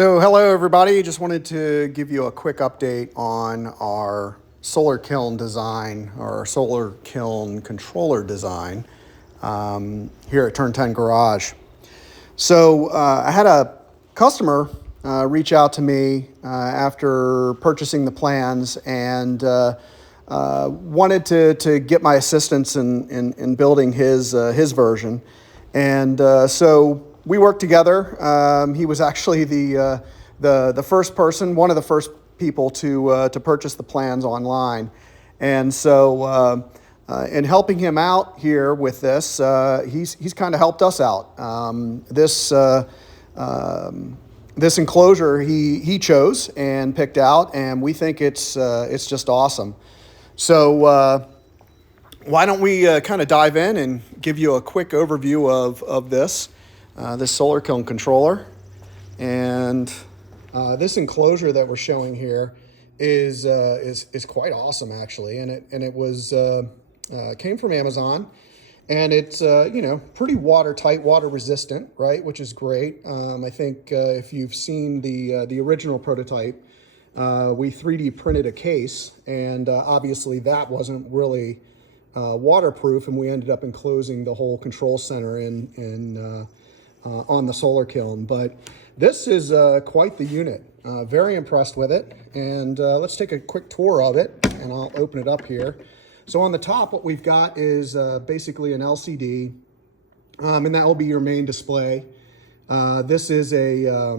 So hello everybody, just wanted to give you a quick update on our solar kiln design, or our solar kiln controller design here at Turn10 Garage. So I had a customer reach out to me after purchasing the plans and wanted to get my assistance in building his version. And so we worked together. He was actually the first person, one of the first people to purchase the plans online. And so in helping him out here with this, he's kind of helped us out. This enclosure he chose and picked out, and we think it's just awesome. So why don't we kind of dive in and give you a quick overview of this Solar Kiln Controller. And this enclosure that we're showing here is quite awesome, actually, and it was came from Amazon, and it's pretty watertight, water resistant, right, which is great. I think if you've seen the original prototype, we 3D printed a case, and obviously that wasn't really waterproof, and we ended up enclosing the whole control center on the solar kiln. But this is quite the unit. Very impressed with it, and let's take a quick tour of it, and I'll open it up here. So on the top, what we've got is basically an LCD, and that will be your main display. This is a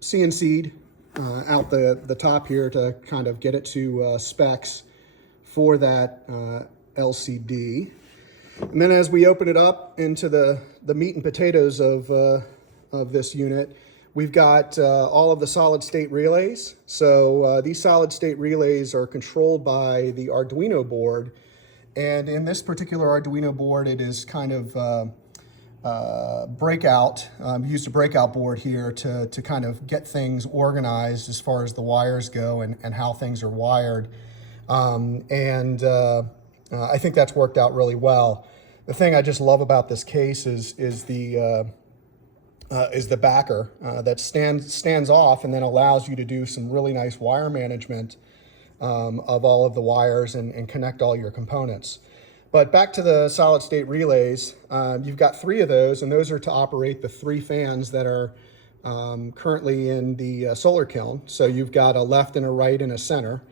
CNC'd out the top here to kind of get it to specs for that LCD. And then as we open it up into the meat and potatoes of this unit, we've got all of the solid state relays. So these solid state relays are controlled by the Arduino board. And in this particular Arduino board, it is kind of breakout. Used a breakout board here to kind of get things organized as far as the wires go and how things are wired. I think that's worked out really well. The thing I just love about this case is the backer that stands off and then allows you to do some really nice wire management of all of the wires and connect all your components. But back to the solid state relays, you've got 3 of those, and those are to operate the 3 fans that are currently in the solar kiln. So you've got a left and a right and a center.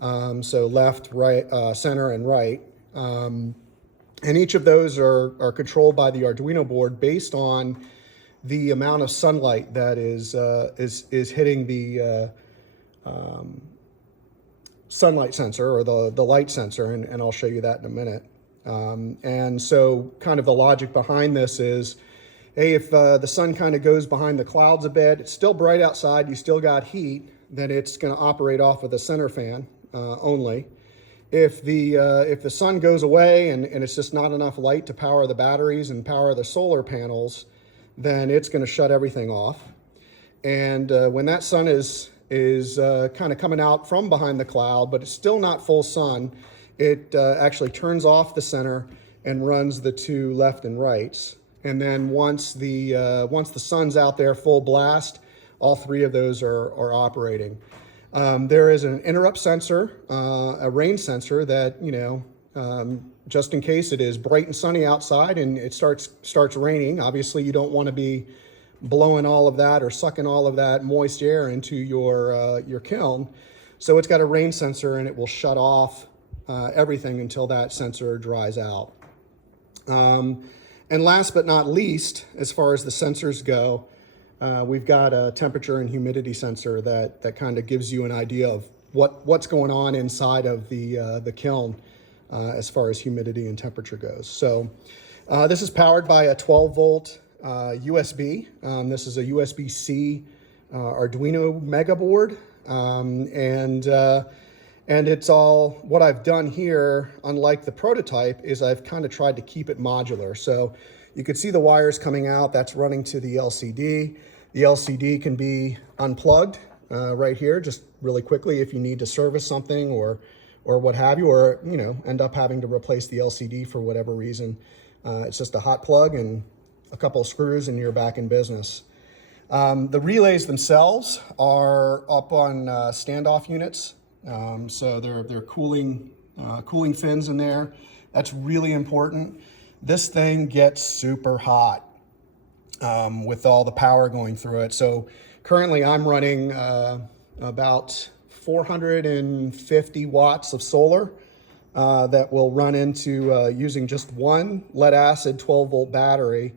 So left, right, center, and right. And each of those are controlled by the Arduino board based on the amount of sunlight that is hitting the sunlight sensor, or the light sensor, and I'll show you that in a minute. And so kind of the logic behind this is, hey, if the sun kind of goes behind the clouds a bit, it's still bright outside, you still got heat, then it's going to operate off of the center fan only. If the sun goes away and it's just not enough light to power the batteries and power the solar panels, then it's going to shut everything off. And when that sun is kind of coming out from behind the cloud, but it's still not full sun, it actually turns off the center and runs the 2 left and rights. And then once the sun's out there full blast, all 3 of those are operating. There is an interrupt sensor, a rain sensor that, just in case it is bright and sunny outside and it starts raining. Obviously, you don't want to be blowing all of that or sucking all of that moist air into your kiln. So it's got a rain sensor, and it will shut off everything until that sensor dries out. And last but not least, as far as the sensors go, we've got a temperature and humidity sensor that kind of gives you an idea of what's going on inside of the kiln as far as humidity and temperature goes. So this is powered by a 12-volt USB. This is a USB-C Arduino Mega board, and it's all, what I've done here, unlike the prototype, is I've kind of tried to keep it modular. So you can see the wires coming out, that's running to the LCD. The LCD can be unplugged right here, just really quickly if you need to service something or what have you, or end up having to replace the LCD for whatever reason. It's just a hot plug and a couple of screws and you're back in business. The relays themselves are up on standoff units. So they're cooling fins in there. That's really important. This thing gets super hot with all the power going through it. So currently I'm running about 450 watts of solar that will run into using just one lead acid 12-volt battery.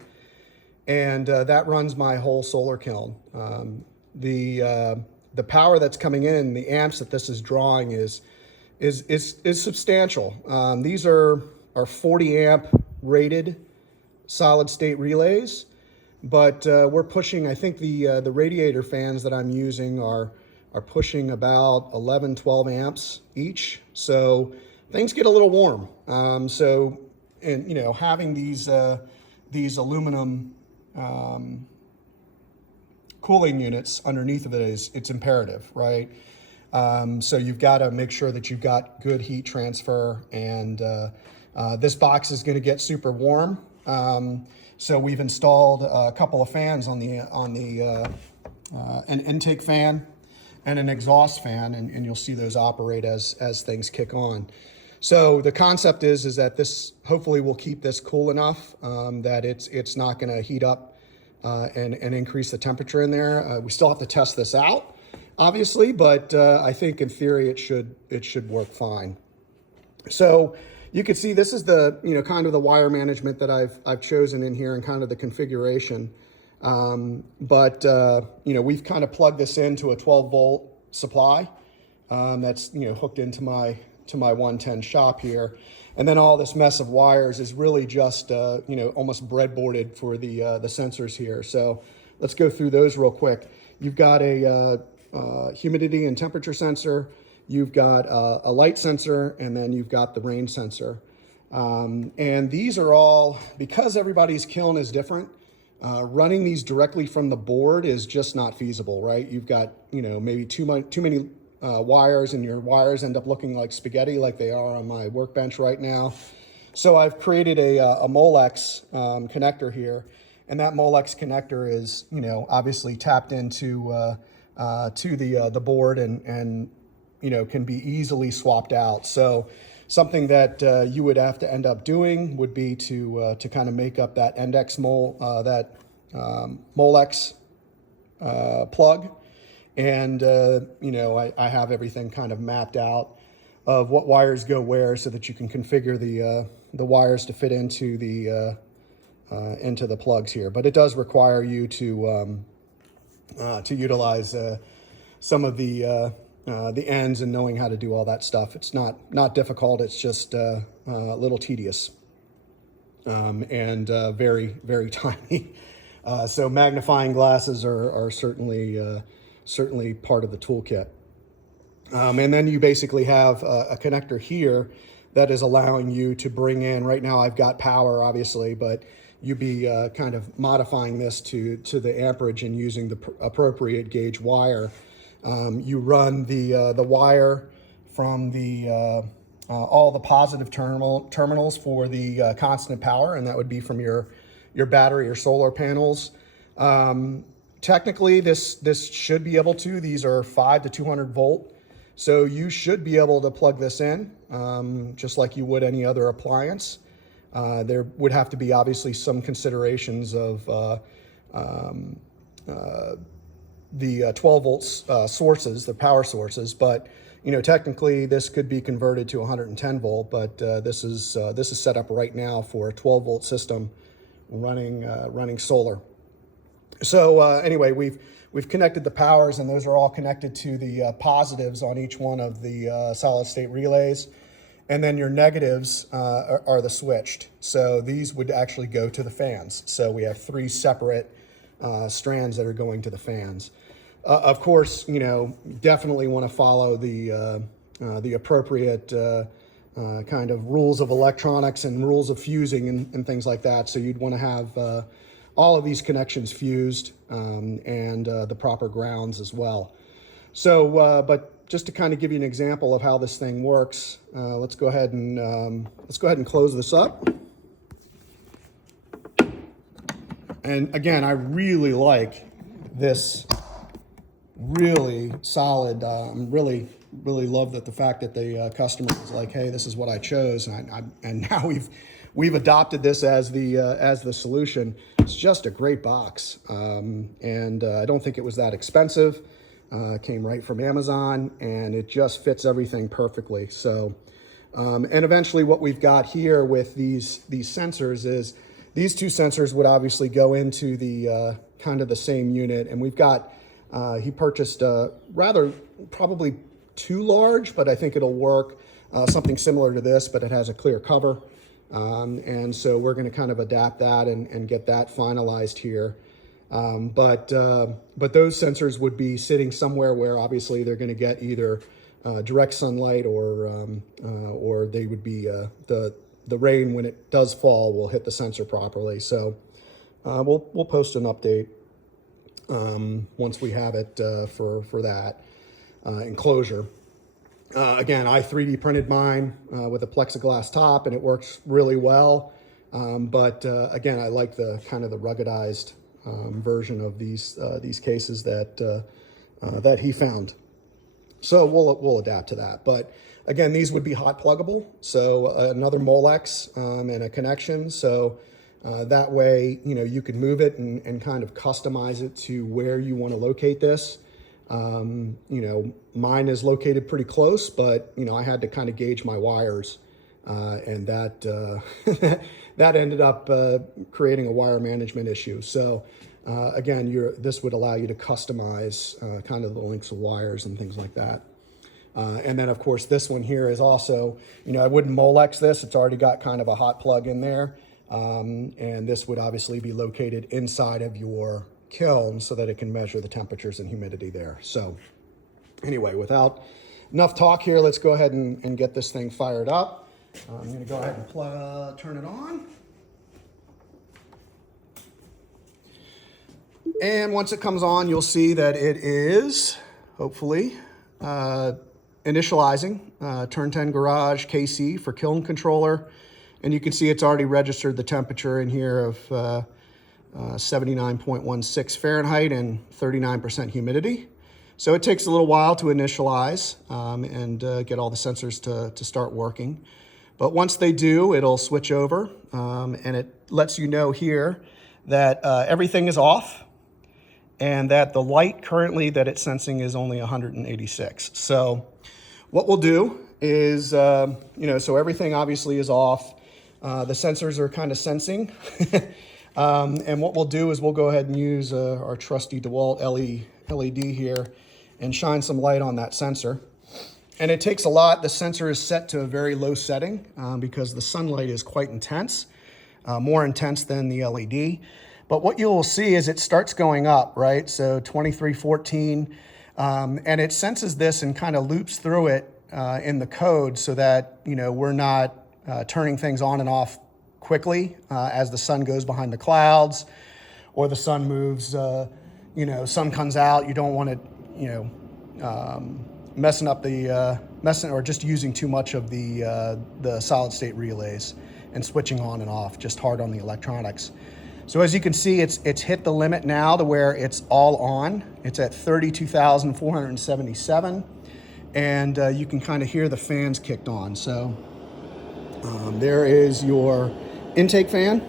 And that runs my whole solar kiln. The power that's coming in, the amps that this is drawing is substantial. These are 40 amp rated solid state relays, but we're pushing, I think the radiator fans that I'm using are pushing about 11, 12 amps each. So things get a little warm. And you know, having these aluminum cooling units underneath of it's imperative, right? So you've got to make sure that you've got good heat transfer, and this box is going to get super warm. So we've installed a couple of fans on an intake fan and an exhaust fan, and you'll see those operate as things kick on. So the concept is that this hopefully will keep this cool enough that it's not going to heat up and increase the temperature in there. We still have to test this out, obviously, but I think in theory it should work fine. So you can see this is the kind of the wire management that I've chosen in here and kind of the configuration. We've kind of plugged this into a 12-volt supply that's hooked into my 110 shop here, and then all this mess of wires is really just almost breadboarded for the sensors here. So let's go through those real quick. You've got a humidity and temperature sensor, you've got a light sensor, and then you've got the rain sensor. And these are all, because everybody's kiln is different, running these directly from the board is just not feasible, right? You've got maybe too many wires, and your wires end up looking like spaghetti like they are on my workbench right now. So I've created a Molex connector here, and that Molex connector is obviously tapped into to the board and can be easily swapped out. So something that you would have to end up doing would be to kind of make up that index Molex plug. And, I have everything kind of mapped out of what wires go where so that you can configure the wires to fit into the plugs here. But it does require you to utilize some of the ends and knowing how to do all that stuff. It's not difficult. It's just a little tedious and very, very tiny. So magnifying glasses are certainly part of the toolkit. And then you basically have a connector here that is allowing you to bring in, right now I've got power obviously, but you'd be kind of modifying this to the amperage and using the appropriate gauge wire. You run the wire from all the positive terminals for the constant power, and that would be from your battery or solar panels. Technically, this should be able to. These are 5 to 200 volt, so you should be able to plug this in just like you would any other appliance. There would have to be obviously some considerations of the 12 volts sources, the power sources, but technically this could be converted to 110 volt. But this is set up right now for a 12 volt system running solar. So anyway, we've connected the powers, and those are all connected to the positives on each one of the solid state relays. And then your negatives are the switched. So these would actually go to the fans. So we have 3 separate strands that are going to the fans. Of course, definitely want to follow the appropriate kind of rules of electronics and rules of fusing and things like that. So you'd want to have all of these connections fused and the proper grounds as well. So, but just to kind of give you an example of how this thing works, let's go ahead and close this up. And again, I really like the this really solid. Really love that the fact that the customer was like, "Hey, this is what I chose," and now we've adopted this as the solution. It's just a great box, and I don't think it was that expensive. Came right from Amazon, and it just fits everything perfectly. So, and eventually, what we've got here with these sensors is these two sensors would obviously go into the kind of the same unit, and we've got. He purchased rather probably too large, but I think it'll work. Something similar to this, but it has a clear cover. And so we're going to kind of adapt that and get that finalized here. But those sensors would be sitting somewhere where obviously they're going to get either direct sunlight or they would be the rain when it does fall will hit the sensor properly. So we'll post an update once we have it for that enclosure. Again, I 3D printed mine with a plexiglass top, and it works really well. But again, I like the kind of the ruggedized version of these cases that he found. So we'll adapt to that. But again, these would be hot pluggable. So another Molex and a connection. So that way, you can move it and kind of customize it to where you want to locate this. Mine is located pretty close, but I had to kind of gauge my wires, and that that ended up creating a wire management issue. So again, this would allow you to customize kind of the lengths of wires and things like that. And then of course this one here is also, I wouldn't Molex this. It's already got kind of a hot plug in there, and this would obviously be located inside of your kiln so that it can measure the temperatures and humidity there. So anyway, without enough talk here, let's go ahead and get this thing fired up. I'm going to go ahead and turn it on. And once it comes on, you'll see that it is, hopefully, initializing Turn10 Garage KC for Kiln Controller. And you can see it's already registered the temperature in here of 79.16 Fahrenheit and 39% humidity. So it takes a little while to initialize and get all the sensors to start working. But once they do, it'll switch over and it lets you know here that everything is off and that the light currently that it's sensing is only 186. So what we'll do is, so everything obviously is off. The sensors are kind of sensing. And what we'll do is we'll go ahead and use our trusty DeWalt LED here and shine some light on that sensor. And it takes a lot. The sensor is set to a very low setting because the sunlight is quite intense, more intense than the LED. But what you'll see is it starts going up, right? So 2314, and it senses this and kind of loops through it in the code so that, we're not turning things on and off quickly as the sun goes behind the clouds or the sun moves, sun comes out. You don't want it, messing up or just using too much of the solid state relays and switching on and off, just hard on the electronics. So as you can see, it's hit the limit now to where it's all on. It's at 32,477, and you can kind of hear the fans kicked on. So there is your intake fan,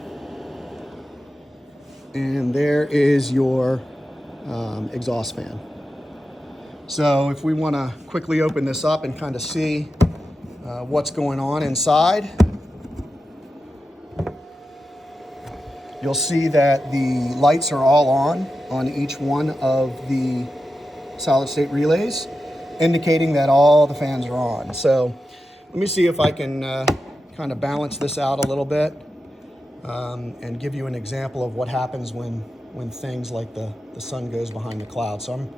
and there is your exhaust fan. So if we want to quickly open this up and kind of see what's going on inside, you'll see that the lights are all on each one of the solid state relays, indicating that all the fans are on. So let me see if I can kind of balance this out a little bit and give you an example of what happens when things like the sun goes behind the clouds. So I'm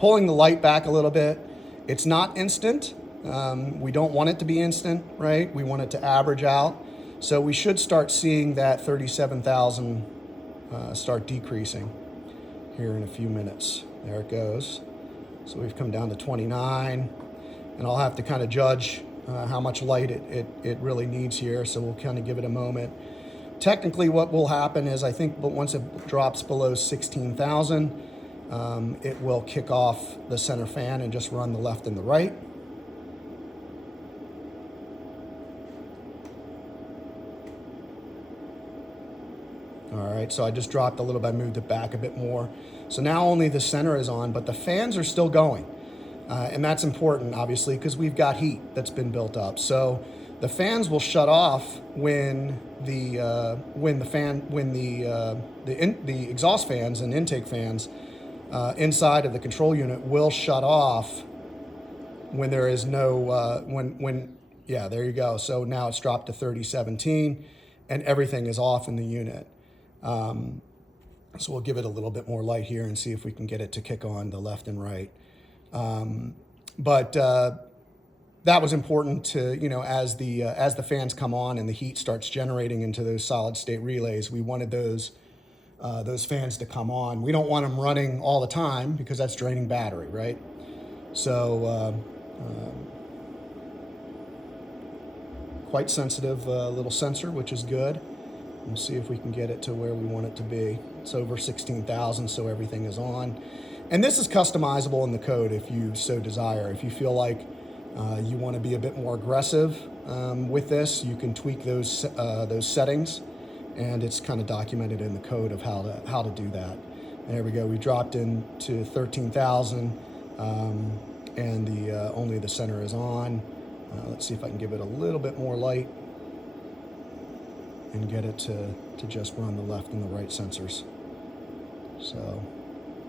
pulling the light back a little bit. It's not instant. We don't want it to be instant, right? We want it to average out. So we should start seeing that 37,000 start decreasing here in a few minutes. There it goes. So we've come down to 29, and I'll have to kind of judge how much light it really needs here. So we'll kind of give it a moment. Technically what will happen is I think, but once it drops below 16,000, it will kick off the center fan and just run the left and the right. All right, so I just dropped a little bit, moved it back a bit more. So now only the center is on, but the fans are still going. And that's important, obviously, because we've got heat that's been built up. So the fans will shut off when the exhaust fans and intake fans inside of the control unit will shut off when there is no yeah, there you go. So now it's dropped to 3017 and everything is off in the unit. So we'll give it a little bit more light here and see if we can get it to kick on the left and right. But that was important to, you know, as the fans come on and the heat starts generating into those solid state relays, we wanted those fans to come on. We don't want them running all the time because that's draining battery, right? So quite sensitive little sensor, which is good. We'll see if we can get it to where we want it to be. It's over 16,000, so everything is on. And this is customizable in the code if you so desire. If you feel like you want to be a bit more aggressive with this, you can tweak those settings, and it's kind of documented in the code of how to do that. And there we go. We dropped into 13,000, and only the center is on. Let's see if I can give it a little bit more light and get it to just run the left and the right sensors. So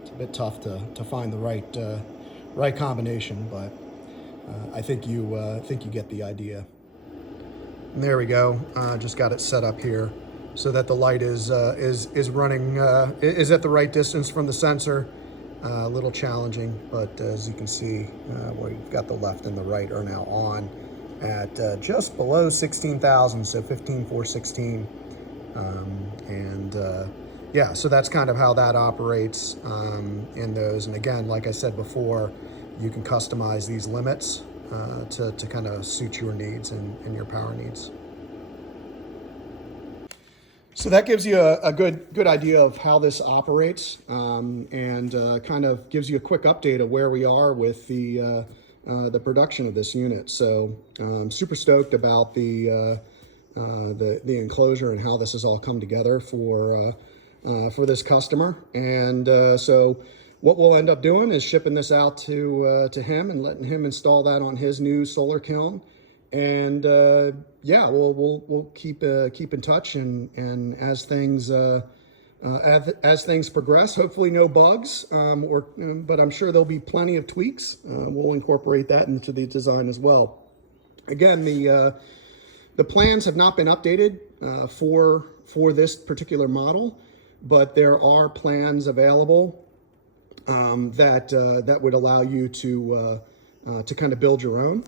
it's a bit tough to find the right combination, but I think you get the idea. And there we go. Just got it set up here so that the light is running is at the right distance from the sensor. A little challenging, but as you can see, we've got the left and the right are now on at just below 16,000, so 15,416. Yeah, so that's kind of how that operates in those. And again, like I said before, you can customize these limits to kind of suit your needs and your power needs. So that gives you a good idea of how this operates, and kind of gives you a quick update of where we are with the production of this unit. So I'm super stoked about the enclosure and how this has all come together for this customer. And so what we'll end up doing is shipping this out to him and letting him install that on his new solar kiln. And yeah, we'll keep in touch, and as things progress, hopefully no bugs, but I'm sure there'll be plenty of tweaks. We'll incorporate that into the design as well. Again, the plans have not been updated for this particular model, but there are plans available that would allow you to kind of build your own.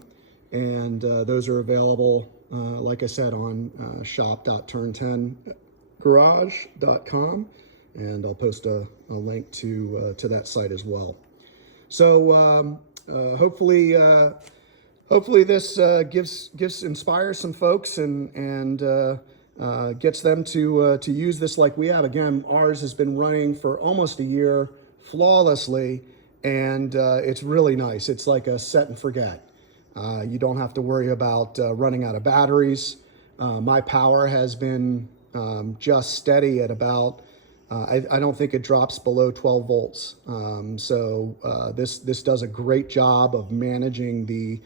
And those are available, like I said, on shop.turn10garage.com, and I'll post a link to that site as well. So hopefully this inspires some folks and gets them to use this like we have. Again, ours has been running for almost a year flawlessly, and it's really nice. It's like a set and forget. You don't have to worry about running out of batteries. My power has been just steady at about, I don't think it drops below 12 volts. So this does a great job of managing the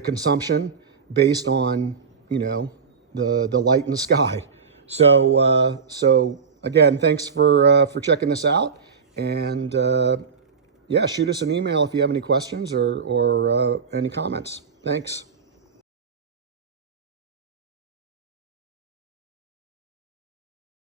consumption based on, you know, the light in the sky. So again, thanks for checking this out, and yeah, shoot us an email if you have any questions or any comments. Thanks.